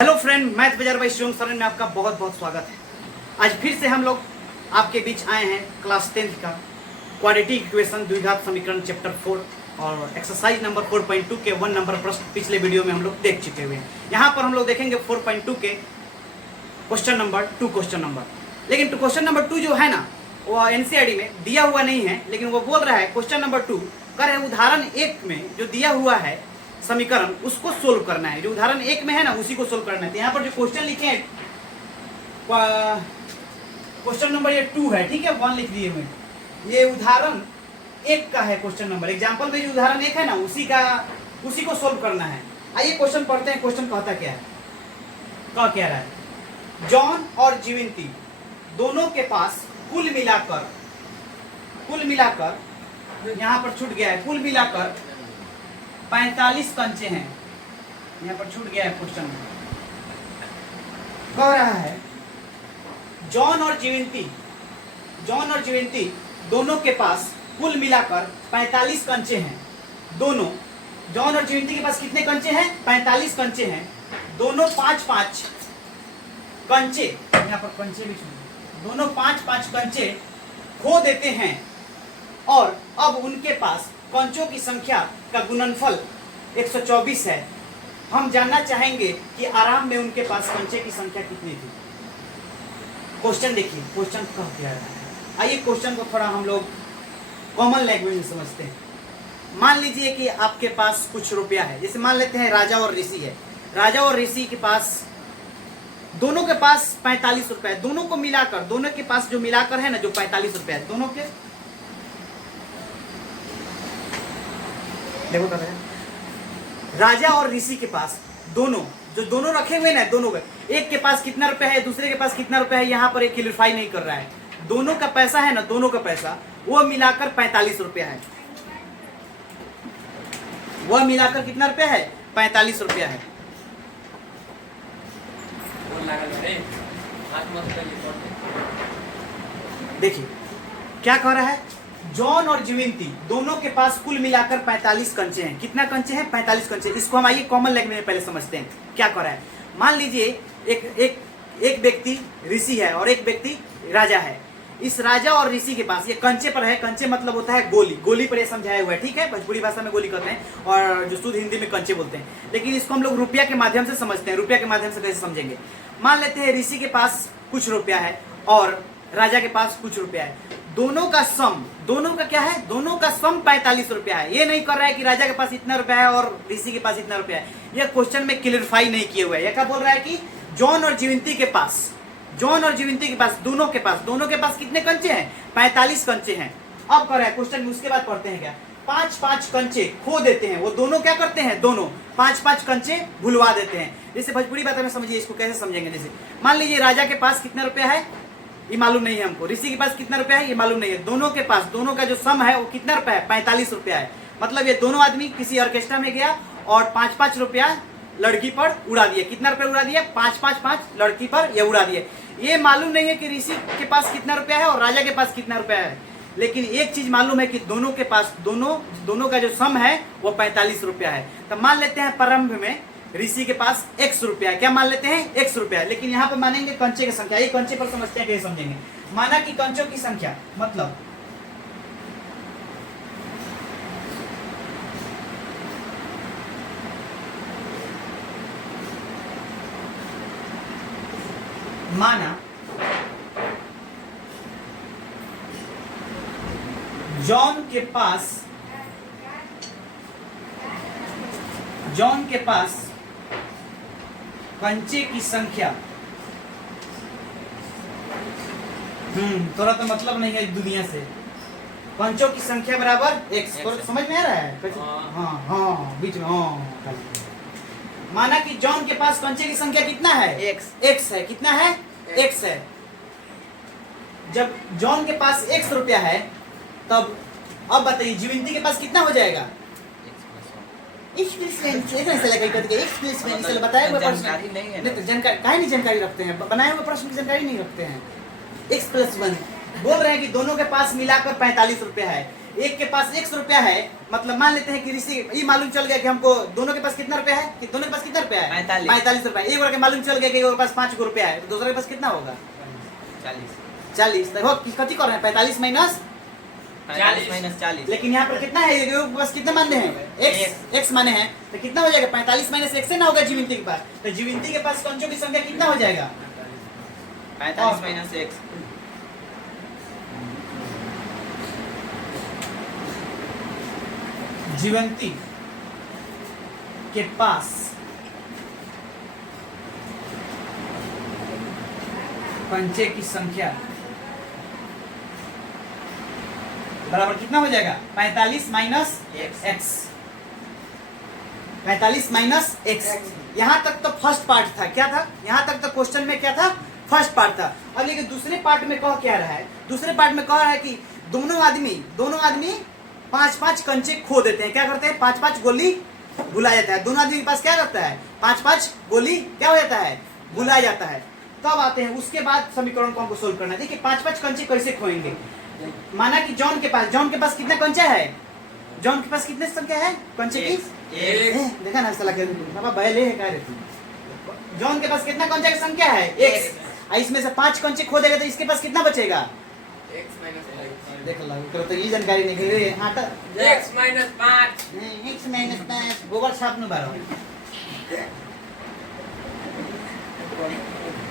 Hello friend, math बाजार by Shivam Saran में आपका बहुत बहुत स्वागत है। आज फिर से हम लोग आपके बीच आए हैं क्लास 10th का क्वाड्रेटिक इक्वेशन द्विघात समीकरण चैप्टर 4 और एक्सरसाइज नंबर 4.2 के 1 नंबर प्रश्न पिछले वीडियो में हम लोग देख चुके हुए हैं। यहाँ पर हम लोग देखेंगे 4.2 के क्वेश्चन नंबर 2 लेकिन क्वेश्चन नंबर 2 जो है ना वो एनसीईआरटी में दिया हुआ नहीं है, लेकिन वो बोल रहा है क्वेश्चन नंबर 2 कह रहे उदाहरण 1 में जो दिया हुआ है समीकरण उसको सोल्व करना है। जो उदाहरण 1 में है ना उसी को सोल्व करना है। तो यहाँ पर जो क्वेश्चन लिखे हैं क्वेश्चन नंबर ये 2 है, ठीक है, 1 लिख दिए हुए। ये उदाहरण 1 का है क्वेश्चन नंबर। एग्जाम्पल में जो उदाहरण 1 है ना उसी को सोल्व करना है। आइए क्वेश्चन पढ़ते हैं। क्वेश्चन कहता क्या है, कह रहा है जॉन और जीविंती दोनों के पास कुल मिलाकर यहाँ पर छूट गया है, कुल मिलाकर 45 कंचे हैं। यहाँ पर छूट गया है क्वेश्चन में। कह रहा है जॉन और जीविंती दोनों के पास कुल मिलाकर 45 कंचे हैं। दोनों जॉन और जीविंती के पास कितने कंचे हैं? 45 कंचे हैं। दोनों 5-5 कंचे, यहाँ पर कंचे भी छूट, दोनों 5-5 कंचे खो देते हैं और अब उनके पास कंचों की संख्या का गुणनफल 124 है। हम जानना चाहेंगे कि आराम में उनके पास कंचे की संख्या कितनी थी। क्वेश्चन देखिए, क्वेश्चन कह दिया रहा है। आइए क्वेश्चन को थोड़ा हम लोग कॉमन लैंग्वेज में समझते हैं। मान लीजिए कि आपके पास कुछ रुपया है, जैसे मान लेते हैं राजा और ऋषि है। राजा और ऋषि के पास दोनों के पास 45 रुपए है। दोनों को मिलाकर, दोनों के पास जो मिलाकर है ना जो 45 रुपए है, दोनों के देखो कर राजा और ऋषि के पास दोनों रखे हुए ना, दोनों का एक के पास कितना रुपया है, दूसरे के पास कितना रुपया है, यहाँ पर एक क्लियरिफाई नहीं कर रहा है। दोनों का पैसा है ना, दोनों का पैसा वो मिलाकर 45 रुपया है। वह मिलाकर कितना रुपया है? 45 रुपया है। देखिए क्या कह रहा है, जॉन और जीविंती दोनों के पास कुल मिलाकर 45 कंचे हैं। कितना कंचे हैं? 45 कंचे। इसको हम आइए कॉमन लैंग्वेज में पहले समझते हैं क्या कर रहा है। मान लीजिए एक व्यक्ति ऋषि है और एक व्यक्ति राजा है। इस राजा और ऋषि के पास ये कंचे पर है। कंचे मतलब होता है गोली पर ये समझाया हुआ है, ठीक है। भोजपुरी भाषा में गोली कहते हैं और जो शुद्ध हिंदी में कंचे बोलते हैं, लेकिन इसको हम लोग रुपया के माध्यम से समझते हैं। रुपया के माध्यम से कैसे समझेंगे? मान लेते हैं ऋषि के पास कुछ रुपया है और राजा के पास कुछ रुपया है। दोनों का सम, दोनों का क्या है? दोनों का सम 45 रुपया है। ये नहीं कर रहा है कि राजा के पास इतना रुपया है और ऋषि के पास इतना रुपया है। यह क्वेश्चन में क्लियरिफाई नहीं किए हुए है। यह क्या बोल रहा है कि जॉन और जीविंती के पास दोनों के पास कितने कंचे हैं? 45 कंचे हैं। अब कर रहा है क्वेश्चन में, उसके बाद पढ़ते हैं क्या, 5-5 कंचे खो देते हैं। वो दोनों क्या करते हैं? दोनों 5-5 कंचे भुलवा देते हैं। जैसे भोजपुरी बात में समझिए, इसको कैसे समझेंगे। जैसे मान लीजिए राजा के पास कितना रुपया है ये मालूम नहीं है हमको, ऋषि के पास कितना रुपया है ये मालूम नहीं है। दोनों के पास, दोनों का जो सम है वो कितना रुपया है? 45 रुपया है। मतलब ये दोनों आदमी किसी ऑर्केस्ट्रा में गया और 5-5 रुपया लड़की पर उड़ा दिए। कितना रुपया उड़ा दिया? 5-5 लड़की पर ये उड़ा दिए। ये मालूम नहीं है कि ऋषि के पास कितना रुपया है और राजा के पास कितना रुपया है, लेकिन एक चीज मालूम है कि दोनों के पास दोनों का जो सम है वो 45 रुपया है। तो मान लेते हैं प्रारंभ में ऋषि के पास x रुपया है। क्या मान लेते हैं? x रुपया, लेकिन यहाँ पर मानेंगे कंचे की संख्या। ये कंचे पर समझते हैं, कैसे समझेंगे। माना कि कंचों की संख्या मतलब माना जॉन के पास कंचे की संख्या थोड़ा तो मतलब नहीं है दुनिया से। कंचों की संख्या बराबर x। समझ में आ रहा है? हाँ बीच में हाँ। माना कि जॉन के पास कंचे की संख्या कितना है? x है। कितना है? x है। जब जॉन के पास x रुपया है तब अब बताइए जीविंती के पास कितना हो जाएगा? जानकारी नहीं है, जानकारी नहीं, जानकारी रखते हैं, बनाए हुए प्रश्न की जानकारी नहीं रखते हैं। x+1 बोल रहे हैं कि दोनों के पास मिलाकर 45 रुपया है। एक के पास 100 रुपया है, मतलब मान लेते हैं कि ऋषि ये मालूम चल गया कि हमको दोनों के पास कितना रुपया है, कि दोनों के पास कितना रुपया है 45 रुपया। एक बार के मालूम चल गया कि एक के पास 5 रुपया है, तो दूसरे के पास कितना होगा 40। तो कथी कर रहे हैं 45 माइनस 40। लेकिन यहाँ पर कितना है, बस कितने माने हैं x माने हैं, तो कितना हो जाएगा 45 माइनस x से ना होगा जीविंती के पास। तो जीविंती के पास कंचों की संख्या कितना हो जाएगा 45 माइनस x। जीवंती के पास कंचे की संख्या बराबर कितना हो जाएगा 45 माइनस एक्स। 45 minus x. यहां तक तो फर्स्ट पार्ट था, क्या था, यहां तक तो क्वेश्चन में क्या था, फर्स्ट पार्ट था। अब लेकिन दूसरे पार्ट में कह क्या रहा है, दूसरे पार्ट में कह रहा है कि दोनों आदमी 5-5 कंचे खो देते हैं। क्या करते हैं 5-5 गोली भुला जाता है। दोनों आदमी के पास क्या रहता है 5-5 गोली क्या हो जाता है भुला जाता है। तब आते हैं उसके बाद समीकरण को हमको सोल्व करना है। देखिए 5-5 कंचे कैसे खोएंगे। माना कि जॉन के पास कितना कंचा है, जॉन के पास कितने संख्या है कंचे की, देखा ना साला बाबा बैले है क्या रे तू। जॉन के पास कितना कंचा की संख्या है x, इसमें से 5 कंचे खो देगा तो इसके पास कितना बचेगा x माइनस 5। देख लो तो ये जानकारी नहीं है आटा x माइनस 5 x माइनस 5 गोबर छाप नु बारो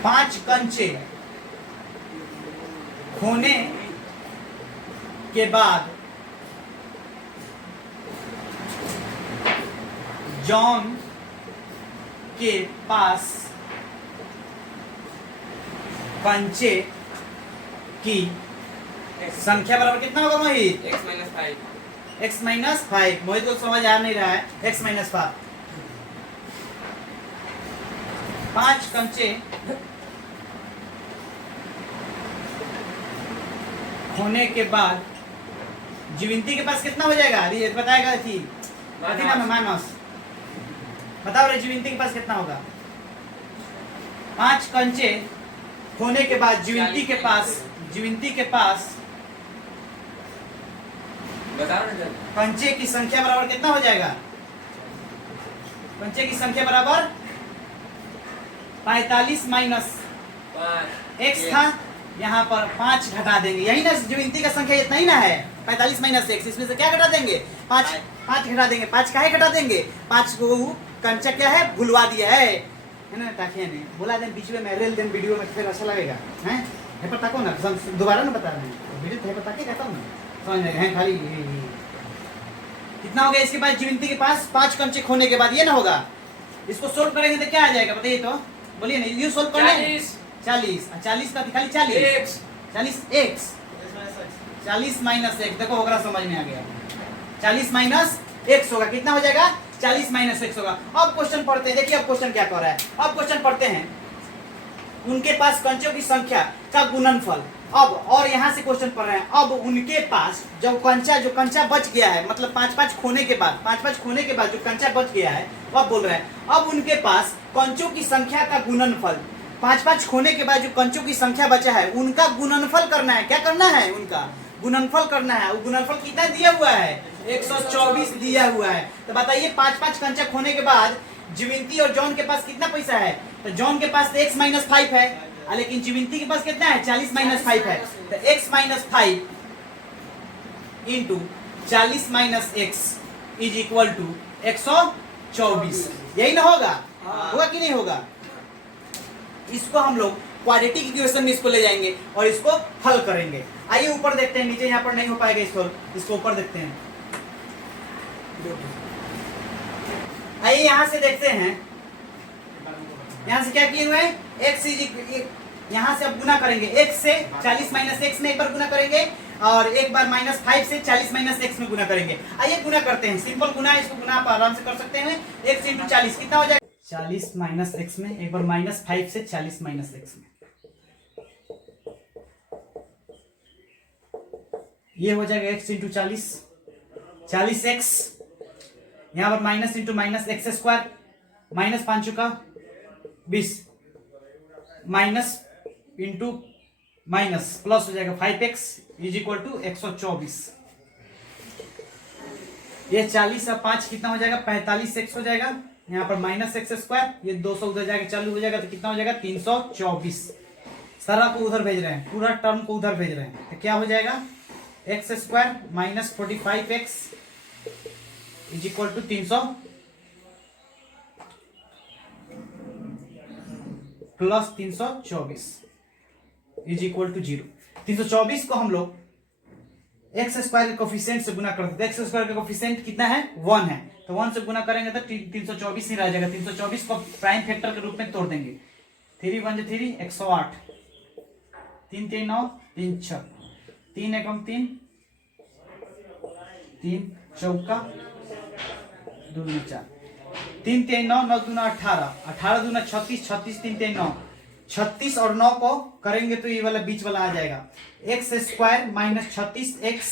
5 कंचे खोने के बाद जॉन के पास कंचे की संख्या बराबर कितना होगा मोहित x माइनस 5। x minus 5। मोहित को समझ आ नहीं रहा है x माइनस 5। 5 कंचे होने के बाद जीविंती के पास कितना हो जाएगा, ये बताएगा थी मानस बताओ रे, जीविंती के पास कितना होगा 5 कंचे होने के बाद जीविंती के पास बताओ ना जल्दी। कंचे की संख्या बराबर कितना हो जाएगा, कंचे की संख्या बराबर 45 माइनस 5 x था, यहाँ पर 5 घटा देंगे। यही ना जीविंती का संख्या इतना ही ना है 45 माइनस x। इसमें से क्या घटा देंगे 5 घटा देंगे। 5 काहे घटा देंगे 5 को कंचा क्या है भुलवा दिया है ना, ताकि नहीं बोला दें बीच में मैं रेल दें वीडियो में फिर अच्छा लगेगा हैं। है पता को ना दोबारा ना बता रहे हैं वीडियो थे बता के कहता हूँ ना समझ में हैं खाली कितना हो गया। इसके बाद जीविंती के पास 5 कंचे खोने के बाद ये ना होगा, इसको सोल्व करेंगे तो क्या आ जाएगा बताइए तो, बोलिए ना ये सोल्व कर लेंगे 40 का खाली 40 माइनस 1 देखो होगा समझ में आ गया। 40 माइनस x होगा कितना हो जाएगा 40 माइनस x होगा। अब क्वेश्चन पढ़ते हैं, देखिए अब क्वेश्चन क्या कर रहा है। अब क्वेश्चन पढ़ते हैं उनके पास कंचों की संख्या का गुणनफल। अब और यहाँ से क्वेश्चन पढ़ रहे हैं, अब उनके पास जो कंचा बच गया है, मतलब 5-5 खोने के बाद जो कंचा बच गया है वह बोल रहे हैं अब उनके पास कंचों की संख्या का गुणनफल। 5-5 खोने के बाद जो कंचों की संख्या बचा है उनका गुणनफल करना है। क्या करना है उनका गुणनफल करना है। वो गुणनफल कितना दिया हुआ है 124 दिया हुआ है। तो बताइए 5-5 कंचा खोने के बाद जीविंती और जॉन के पास कितना पैसा है, तो जॉन के पास x माइनस 5 है, लेकिन जीविंती के पास कितना है 40 माइनस 5 है। तो x minus 5 into 40 minus x is equal to 124। यही ना होगा, होगा कि नहीं होगा। इसको हम लोग क्वाड्रेटिक इक्वेशन में इसको ले जाएंगे और इसको हल करेंगे। आइए ऊपर देखते हैं, नीचे यहाँ पर नहीं हो पाएगा इसको ऊपर देखते हैं। आइए यहाँ से देखते हैं, यहाँ से क्या किए हुए हैं x यहाँ से अब गुना करेंगे x से 40 माइनस x में एक बार गुना करेंगे और एक बार माइनस 5 से 40 माइनस x में गुना करेंगे। आइए गुना करते हैं, सिंपल गुना है, इसको गुना आप आराम से कर सकते हैं। x इंटू 40 कितना हो जाएगा 40 माइनस x में एक बार माइनस 5 से 40 माइनस x में ये हो जाएगा x इंटू 40x यहाँ पर minus into minus x square minus 5 का 20 माइनस इंटू माइनस प्लस हो जाएगा 5x इज इक्वल टू 124। ये 40 और 5 कितना हो जाएगा, 45x हो जाएगा। यहाँ पर माइनस एक्स स्क्वायर, ये 200 उधर जाके चालू हो जाएगा तो कितना हो जाएगा 324। सारा को उधर भेज रहे हैं, पूरा टर्म को उधर भेज रहे हैं, तो क्या हो जाएगा x square minus 45x is equal to 300 plus 324 is equal to 0। 324 को हम लोग एक्स स्क्वायर के कोफिशिएंट से गुना करते हैं। एक्स स्क्वायर का कोफिशिएंट कितना है 1 है, तो 1 से गुना करेंगे तो 324 ही रह जाएगा। 324 को प्राइम फैक्टर के रूप में तोड़ देंगे। 3 1 3 108, 3 3 9 3 6, 3 1 3, 3 चौका 2 4, 3 3 9 9 2 18, 18 2 36, 36 3 3 9, 36 और 9 को करेंगे तो ये वाला बीच वाला आ जाएगा। X square minus 36x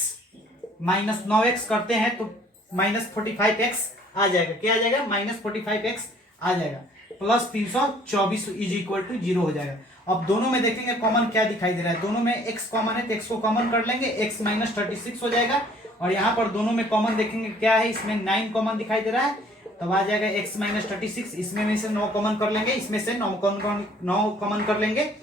minus 9x करते हैं तो माइनस 45x आ जाएगा। क्या आ जाएगा माइनस 45x आ जाएगा, प्लस 324 इज इक्वल टू 0 हो जाएगा। अब दोनों में देखेंगे कॉमन क्या दिखाई दे रहा है। दोनों में x कॉमन है तो x को कॉमन कर लेंगे, x माइनस 36 हो जाएगा। और यहाँ पर दोनों में कॉमन देखेंगे क्या है, इसमें 9 कॉमन दिखाई दे रहा है, तब आ जाएगा x माइनस 36। इसमें से 9 कॉमन कर लेंगे, इसमें से 9 कॉमन कर लेंगे,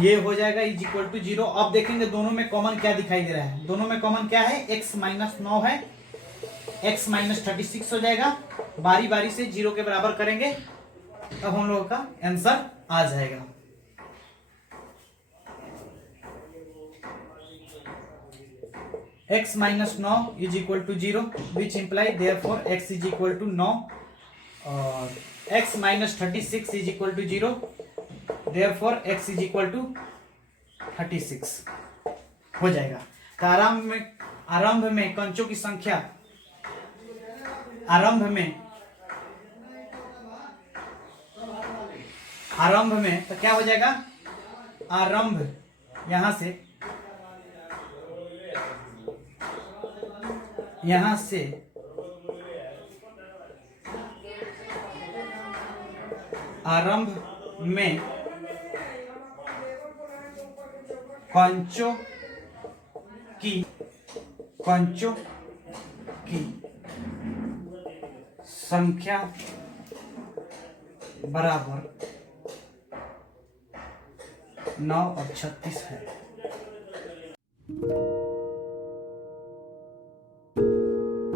ये हो जाएगा इज इक्वल टू 0। अब देखेंगे दोनों में कॉमन क्या दिखाई दे रहा है। दोनों में कॉमन क्या है, x माइनस 9 है, x माइनस 36 हो जाएगा। बारी बारी से 0 के बराबर करेंगे, तब हम लोगों का आंसर आ जाएगा। x minus 9 is equal to 0 which imply therefore x is equal to 9 और x minus 36 is equal to 0, therefore x is equal to 36 हो जाएगा। तो आरंभ में कंचों की संख्या, आरंभ में तो क्या हो जाएगा, आरंभ यहां से आरंभ में कंचों की संख्या बराबर 9 और 36 है।